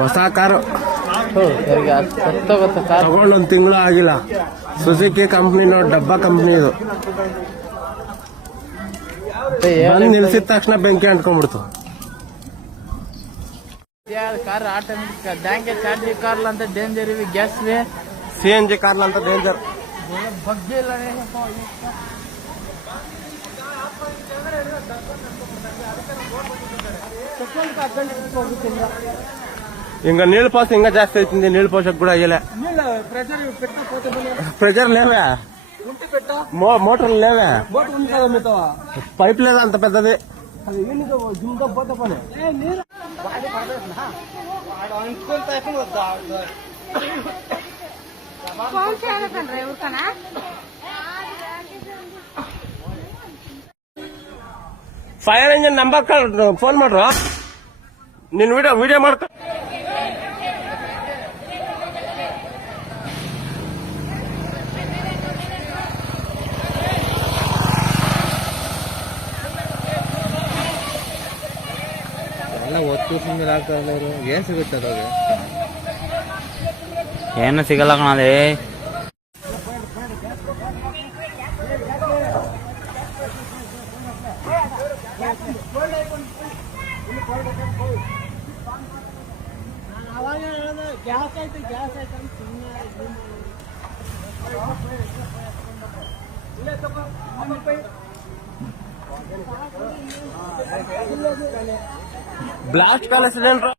ಹೊಸ ಕಾರು. ತಗೊಂಡೊಂದು ತಿಂಗಳು ಆಗಿಲ್ಲ. ಸುಜುಕಿ ಕಂಪ್ನಿನೋ ಡಬ್ಬಾ ಕಂಪ್ನಿ ಇದು. ಬಂದು ನಿಲ್ಸಿದ ತಕ್ಷಣ ಬೆಂಕಿ ಅಂಟ್ಕೊಂಡ್ಬಿಡ್ತು. ಕಾರ್ ಆಟೋಮೆಟಿಕ್ ಚಾರ್ಜಿ ಅಂತ danger EV gas C N G Karla ಅಂತ ಡೇಂಜರ್ ಬಗ್ಗೆ ಇಲ್ಲ ಹಿಂಗ ನೀಳ್ ಪಾಸ್ ಹಿಂಗ ಜಾಸ್ತಿ ಐತಿ ನೀಳ್ పోషకు కూడా అయ్యలే ప్రెషర్ పెట్ట పోతే ప్రెజర్ లేవే ఉంటే పెట్ట మో- మోటార్లు లేవే బోట్ ఉంది కదా మీతో పైప్ లేదు అంత పెద్దది అది ఏంటిదో జిమ్తో పోతే పని నీరు అనుకుంటా ಫೋನ್ చేయలేదండి ఎవరికనా ಫೈರ್ ಇಂಜಿನ್ ನಂಬರ್ ಫೋನ್ ಮಾಡ್ರು ನಿನ್ ವಿಡಿಯೋ ವಿಡಿಯೋ ಮಾಡ್ತಾ ಎಲ್ಲ ಒತ್ತು ಸುಮ್ಮನೆ ಏನ್ ಸಿಗುತ್ತೆ ಅದಾಗ ಏನು ಸಿಗಲ್ಲ ಕಣಲೇ ಗ್ಯಾಸ್ ಐತೆ ಗ್ಯಾಸ್ ಐತೆ ಅಂತ ಸುಮ್ಮನೆ ಬ್ಲಾಸ್ಟ್ ಕಾಲ ಸಿಲಿಂಡರ್